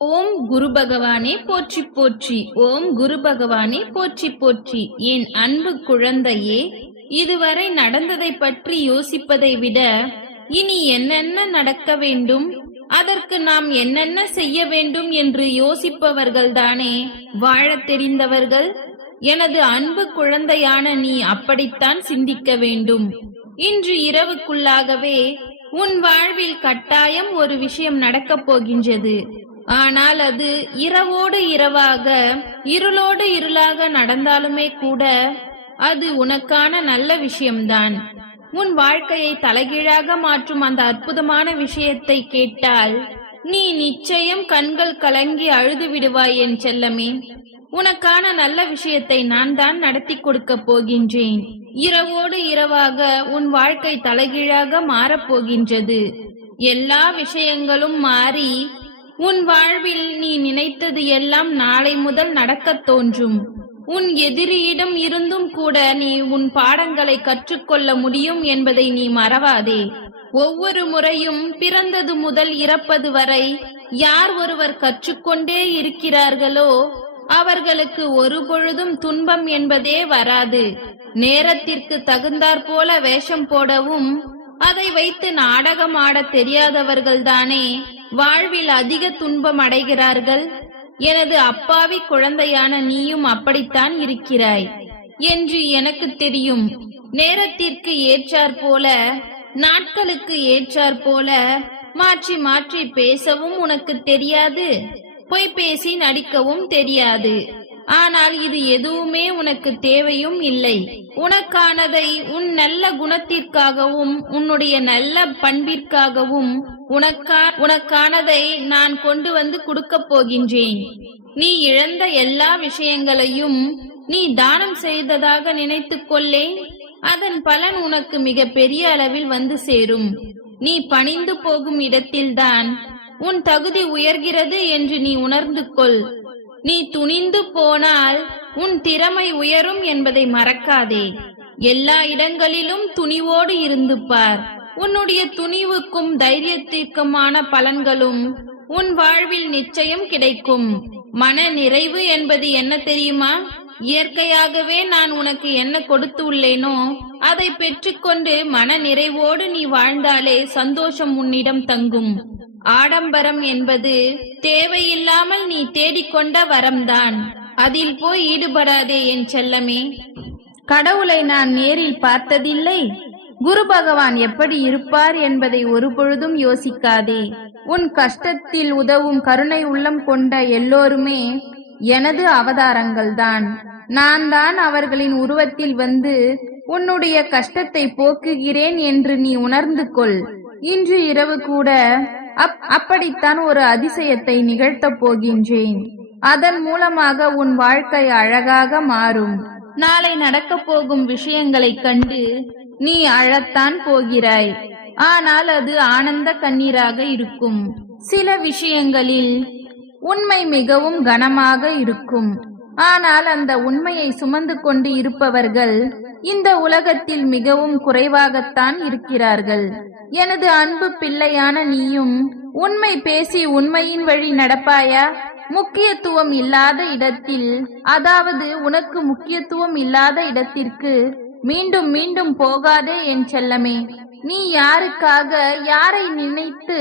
ஓம் குரு பகவானே போற்றி போற்றி ஓம் குரு பகவானே போற்றி போற்றி. என் அன்பு குழந்தையே இதுவரை நடந்ததை பற்றி யோசிப்பதை விட இனி என்னென்ன நடக்க வேண்டும் அதற்கு நாம் என்னென்ன செய்ய வேண்டும் என்று யோசிப்பவர்கள்தானே? வாழத் தெரிந்தவர்கள்? எனது அன்பு குழந்தையான நீ அப்படித்தான் சிந்திக்க வேண்டும். இன்று இரவுக்குள்ளாகவே உன் வாழ்வில் கட்டாயம் ஒரு விஷயம் நடக்கப் போகின்றது. ஆனால் அது இரவோடு இரவாக இருளோடு இருளாக நடந்தாலுமே கூட அது உனக்கான நல்ல விஷயம்தான். உன் வாழ்க்கையை தலைகீழாக மாற்றும் அந்த அற்புதமான விஷயத்தை கேட்டால் நீ நிச்சயம் கண்கள் கலங்கி அழுது விடுவாய் என் செல்லமே. உனக்கான நல்ல விஷயத்தை நான் தான் நடத்தி கொடுக்க போகின்றேன். இரவோடு இரவாக உன் வாழ்க்கை தலைகீழாக மாறப்போகின்றது எல்லா விஷயங்களும் மாறி உன் வாழ்வில் நீ நினைத்தது எல்லாம் நாளை முதல் நடக்கத் தோன்றும். உன் எதிரியிடம் இருந்தும் கூட நீ உன் பாடங்களை கற்றுக்கொள்ள முடியும் என்பதை நீ மறவாதே. ஒவ்வொரு முறையும் பிறந்தது முதல் இறப்பது வரை யார் ஒருவர் கற்றுக்கொண்டே இருக்கிறார்களோ அவர்களுக்கு ஒரு பொழுதும் துன்பம் என்பதே வராது. நேரத்திற்கு தகுந்தாற் போல வேஷம் போடவும் அதை வைத்து நாடகம் ஆடத் தெரியாதவர்கள்தானே வாழ்வில் அதிக துன்பம் அடைகிறார்கள். எனது அப்பாவி குழந்தையான நீயும் அப்படித்தான் இருக்கிறாய். என்று எனக்கு தெரியும். நேரத்திற்கு ஏற்றாற் போல நாட்களுக்கு ஏற்றாற் போல மாற்றி மாற்றி பேசவும் உனக்கு தெரியாது. பொய் பேசி நடிக்கவும் தெரியாது. ஆனால் இது எதுவுமே உனக்கு தேவையும் இல்லை. உனக்கானதை உன் நல்ல குணத்திற்காகவும் உன்னுடைய நல்ல பண்பிற்காகவும் உனக்கா உனக்கானதை நான் கொண்டு வந்து கொடுக்கப் போகின்றேன். நீ இழந்த எல்லா விஷயங்களையும் நீ தானம் செய்ததாக நினைத்து கொள்ளேன் அதன் பலன் உனக்கு மிக பெரிய அளவில் வந்து சேரும். நீ பணிந்து போகும் இடத்தில்தான் உன் தகுதி உயர்கிறது என்று நீ உணர்ந்து கொள். நீ துணிந்து போனால் உன் திறமை உயரும் என்பதை மறக்காதே. எல்லா இடங்களிலும் துணிவோடு இருந்து பார். உன்னுடைய துணிவுக்கும் தைரியத்திற்குமான பலன்களும் உன் வாழ்வில் நிச்சயம் கிடைக்கும். மன நிறைவு என்பது என்ன தெரியுமா? இயற்கையாகவே நான் உனக்கு என்ன கொடுத்து உள்ளேனோ அதை பெற்றுக்கொண்டு மன நிறைவோடு நீ வாழ்ந்தாலே சந்தோஷம் உன்னிடம் தங்கும். ஆடம்பரம் என்பது தேவையில்லாமல் நீ தேடிக்கொண்ட வரம்தான். அதில் போய் ஈடுபடாதே என் செல்லமே. கடவுளை நான் நேரில் பார்த்ததில்லை. குரு பகவான் எப்படி இருப்பார் என்பதை ஒரு பொழுதும் யோசிக்காதே. உன் கஷ்டத்தில் உதவும் கருணை உள்ளம் கொண்ட எல்லோருமே எனது அவதாரங்கள்தான். நான் தான் அவர்களின் உருவத்தில் வந்து உன்னுடைய கஷ்டத்தை போக்குகிறேன் என்று நீ உணர்ந்து கொள். இன்று இரவு கூட அப் அப்படித்தான் ஒரு அதிசயத்தை நிகழ்த்தப் போகின்றேன். அதன் மூலமாக உன் வாழ்க்கை அழகாக மாறும். நாளை நடக்கப் போகும் விஷயங்களைக் கண்டு நீ அழத்தான் போகிறாய். ஆனால் அது ஆனந்த கண்ணீராக இருக்கும். சில விஷயங்களில் உண்மை மிகவும் கனமாக இருக்கும். ஆனால் அந்த உண்மையை சுமந்து கொண்டு இருப்பவர்கள் இந்த உலகத்தில் மிகவும் குறைவாகத்தான் இருக்கிறார்கள். எனது அன்பு பிள்ளையான நீயும் உண்மை பேசி உண்மையின் வழி நடப்பாயா? முக்கியத்துவம் இல்லாத இடத்தில் அதாவது உனக்கு முக்கியத்துவம் இல்லாத இடத்திற்கு மீண்டும் மீண்டும் போகாதே என் செல்லமே. நீ யாருக்காக யாரை நினைத்து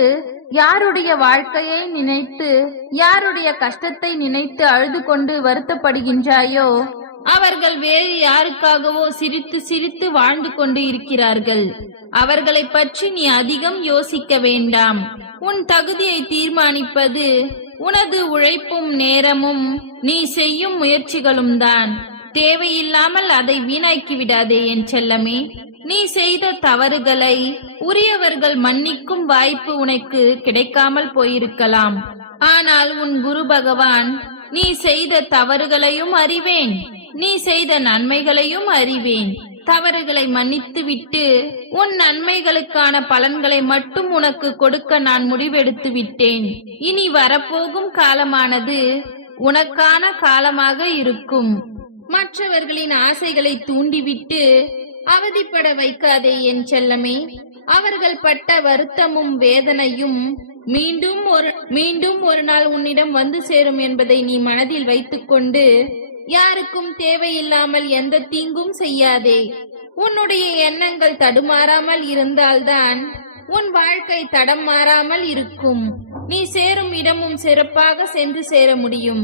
யாருடைய வாழ்க்கையை நினைத்து யாருடைய கஷ்டத்தை நினைத்து அழுது கொண்டு வருத்தப்படுகின்றாயோ? அவர்கள் வேறு யாருக்காகவோ சிரித்து சிரித்து வாழ்ந்து கொண்டு இருக்கிறார்கள். அவர்களை பற்றி நீ அதிகம் யோசிக்க வேண்டாம். உன் தகுதியை தீர்மானிப்பது உனது உழைப்பும் நேரமும் நீ செய்யும் முயற்சிகளும் தான். தேவையில்லாமல் அதை வீணாக்கி விடாதே என் செல்லமே. நீ செய்த தவறுகளை உரியவர்கள் மன்னிக்கும் வாய்ப்பு உனக்கு கிடைக்காமல் போயிருக்கலாம். ஆனால் உன் குரு பகவான் நீ செய்த தவறுகளையும் அறிவேன். நீ செய்த நன்மைகளையும் அறிவேன். தவறுகளை மன்னித்து விட்டு உன் நன்மைகளுக்கான பலன்களை மட்டும் உனக்கு கொடுக்க நான் முடிவெடுத்து விட்டேன். இனி வரப்போகும் காலமானது உனக்கான காலமாக இருக்கும். மற்றவர்களின் ஆசைகளை தூண்டிவிட்டு அவதிப்பட வைக்காதே என் செல்லமே. அவர்கள் பட்ட வருத்தமும் வேதனையும் மீண்டும் ஒரு மீண்டும் ஒரு நாள் உன்னிடம் வந்து சேரும் என்பதை நீ மனதில் வைத்துக்கொண்டு யாருக்கும் தேவையில்லாமல் எந்த தீங்கும் செய்யாதே. உன்னுடைய எண்ணங்கள் தடுமாறாமல் இருந்தால்தான் உன் வாழ்க்கை தடம் மாறாமல் இருக்கும். நீ சேரும் இடமும் சிறப்பாக சென்று சேர முடியும்.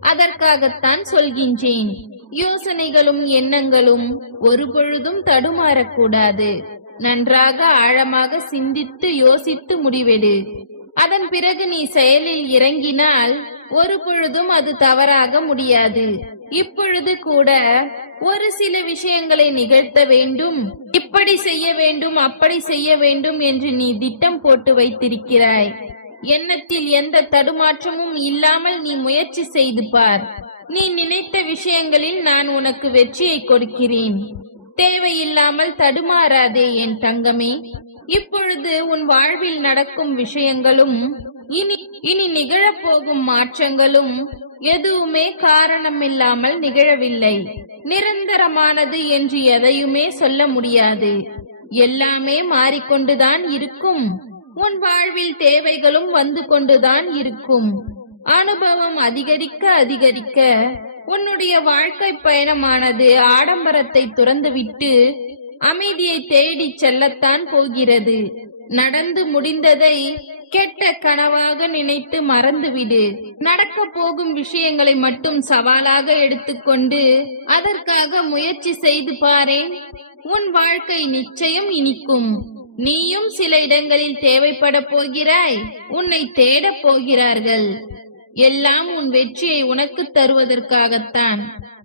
அதற்காகத்தான் சொல்கின்றேன். யோசனைகளும் எண்ணங்களும் ஒரு பொழுதும் தடுமாறக்கூடாது. நன்றாக ஆழமாக சிந்தித்து யோசித்து முடிவெடு. அதன் பிறகு நீ செயலில் இறங்கினால் ஒரு பொழுதும் அது தவறாக முடியாது. இப்பொழுது கூட ஒரு சில விஷயங்களை நிகழ்த்த வேண்டும். இப்படி செய்ய வேண்டும் அப்படி செய்ய வேண்டும் என்று நீ திட்டம் போட்டு வைத்திருக்கிறாய். எண்ணத்தில் எந்த தடுமாற்றமும் இல்லாமல் நீ முயற்சி செய்து பார். நீ நினைத்த விஷயங்களில் நான் உனக்கு வெற்றியை கொடுக்கிறேன். தேவையில்லாமல் தடுமாறாதே என் தங்கமே. இப்பொழுது உன் வாழ்வில் நடக்கும் விஷயங்களும் இனி இனி நிகழப்போகும் மாற்றங்களும் எதுவுமே காரணமில்லாமல் நிகழவில்லை. நிரந்தரமானது என்று எதையுமே சொல்ல முடியாது. எல்லாமே மாறிக்கொண்டுதான் இருக்கும். உன் வாழ்வில் தேவைகளும் வந்து கொண்டுதான் இருக்கும். அனுபவம் அதிகரிக்க அதிகரிக்க உன்னுடைய வாழ்க்கை பயணமானது ஆடம்பரத்தை துறந்துவிட்டு அமைதியை தேடிச் செல்லத்தான் போகிறது. நடந்து முடிந்ததை கெட்ட கனவாக நினைத்து மறந்துவிடு. நடக்க போகும் விஷயங்களை மட்டும் சவாலாக எடுத்துக்கொண்டு அதற்காக முயற்சி செய்து பாரேன். உன் வாழ்க்கை நிச்சயம் இனிக்கும். நீயும் சில இடங்களில் தேவைப்பட போகிறாய். உன்னை தேடப் போகிறார்கள். எல்லாம் உன் வெற்றியை உனக்கு தருவதற்காகத்தான்.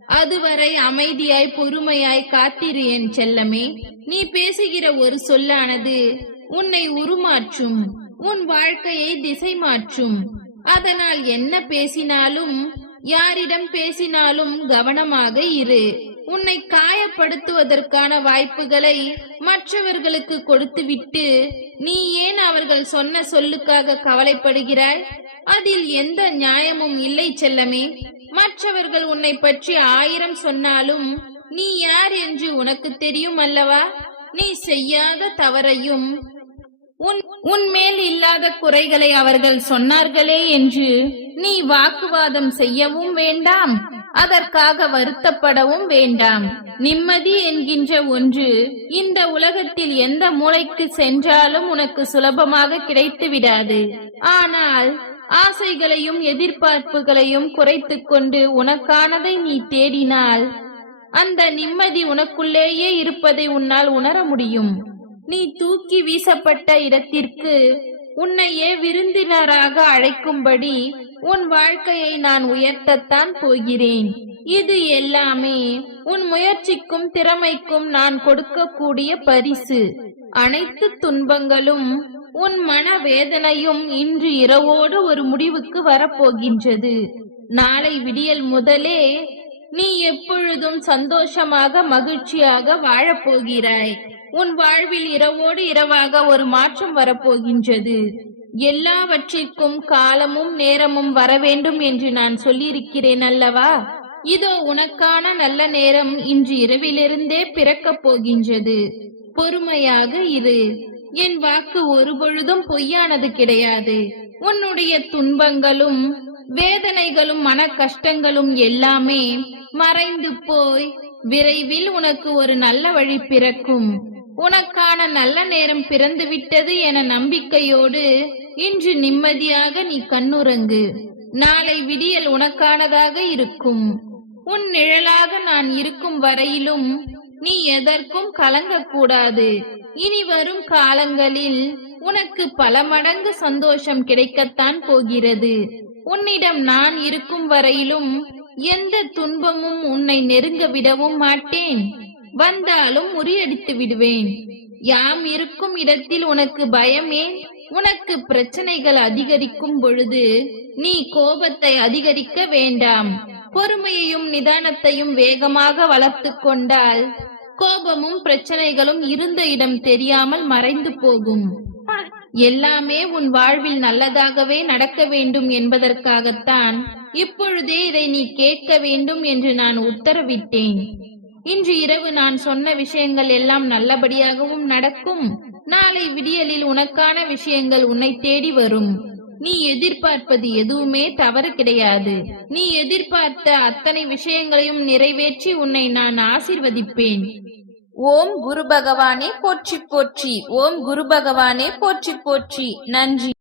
அதுவரை அமைதியாய் பொறுமையாய் காத்திரு என் செல்லமே. நீ பேசுகிற ஒரு சொல்லானது உன்னை உருமாற்றும் உன் வாழ்க்கையை திசை மாற்றும் அதனால் என்ன பேசினாலும் யாரிடம் பேசினாலும் கவனமாக இரு. உன்னை காயப்படுத்துவதற்கான வாய்ப்புகளை மற்றவர்களுக்கு கொடுத்துவிட்டு நீ ஏன் அவர்கள் சொன்ன சொல்லுக்காக கவலைப்படுகிறாய்? அதில் எந்த நியாயமும் இல்லை செல்லமே. மற்றவர்கள் உன்னை பற்றி ஆயிரம் சொன்னாலும் நீ யார் என்று உனக்கு தெரியும் அல்லவா? நீ செய்யாத தவறையும் உன் உன் மேல் இல்லாத குறைகளை அவர்கள் சொன்னார்களே என்று நீ வாக்குவாதம் செய்யவும் வேண்டாம். அதற்காக வருத்தப்படவும் வேண்டாம். நிம்மதி என்கின்ற ஒன்று இந்த உலகத்தில் எந்த மூளைக்கு சென்றாலும் உனக்கு சுலபமாக கிடைத்து விடாது ஆனால் ஆசைகளையும் எதிர்பார்ப்புகளையும் குறைத்து கொண்டு உனக்கானதை நீ தேடினால் அந்த நிம்மதி உனக்குள்ளேயே இருப்பதை உன்னால் உணர முடியும். நீ தூக்கி வீசப்பட்ட இடத்திற்கு உன்னையே விருந்தினராக அழைக்கும்படி உன் வாழ்க்கையை நான் உயர்த்தத்தான் போகிறேன். இது எல்லாமே உன் முயற்சிக்கும் திறமைக்கும் நான் கொடுக்கக்கூடிய பரிசு. அனைத்து துன்பங்களும் உன் மன வேதனையும் இன்று இரவோடு ஒரு முடிவுக்கு வரப்போகின்றது. நாளை விடியல் முதலே நீ எப்பொழுதும் சந்தோஷமாக மகிழ்ச்சியாக வாழப்போகிறாய். உன் வாழ்வில் இரவோடு இரவாக ஒரு மாற்றம் வரப்போகின்றது. எல்லாவற்றிற்கும் காலமும் நேரமும் வரவேண்டும் என்று நான் சொல்லியிருக்கிறேன் அல்லவா? இதோ உனக்கான நல்ல நேரம் இன்று இரவிலிருந்தே பிறக்கப் போகின்றது. பொறுமையாக இரு. என் வாக்கு ஒருபொழுதும் பொய்யானது கிடையாது. உன்னுடைய துன்பங்களும் வேதனைகளும் மன கஷ்டங்களும் எல்லாமே மறைந்து போய் விரைவில் உனக்கு ஒரு நல்ல வழி பிறக்கும். உனக்கான நல்ல நேரம் பிறந்து விட்டது என நம்பிக்கையோடு இன்று நிம்மதியாக நீ கண்ணுறங்கு. நாளை விடியல் உனக்கானதாக இருக்கும். உன் நிழலாக நான் இருக்கும் வரையிலும் நீ எதற்கும் கலங்கக்கூடாது. இனி வரும் காலங்களில் உனக்கு பல மடங்கு சந்தோஷம் கிடைக்கத்தான் போகிறது. உன்னிடம் நான் இருக்கும் வரையிலும் எந்த துன்பமும் உன்னை நெருங்க விடவும் மாட்டேன். வந்தாலும் முறியடித்து விடுவேன். யாம் இருக்கும் இடத்தில் உனக்கு பயமே? உனக்கு பிரச்சனைகள் அதிகரிக்கும் பொழுது நீ கோபத்தை அதிகரிக்க வேண்டாம். பொறுமையையும் நிதானத்தையும் வேகமாக வளர்த்து கொண்டால் கோபமும் பிரச்சனைகளும் இருந்த இடம் தெரியாமல் மறைந்து போகும். எல்லாமே உன் வாழ்வில் நல்லதாகவே நடக்க வேண்டும் என்பதற்காகத்தான் இப்பொழுதே இதை நீ கேட்க வேண்டும் என்று நான் உத்தரவிட்டேன். இன்று இரவு நான் சொன்ன விஷயங்கள் எல்லாம் நல்லபடியாகவும் நடக்கும். நாளை விடியலில் உனக்கான விஷயங்கள் உன்னை தேடி வரும். நீ எதிர்பார்ப்பது எதுவுமே தவறு கிடையாது. நீ எதிர்பார்த்த அத்தனை விஷயங்களையும் நிறைவேற்றி உன்னை நான் ஆசிர்வதிப்பேன். ஓம் குரு பகவானே போற்றி போற்றி. ஓம் குரு பகவானே போற்றி போற்றி. நன்றி.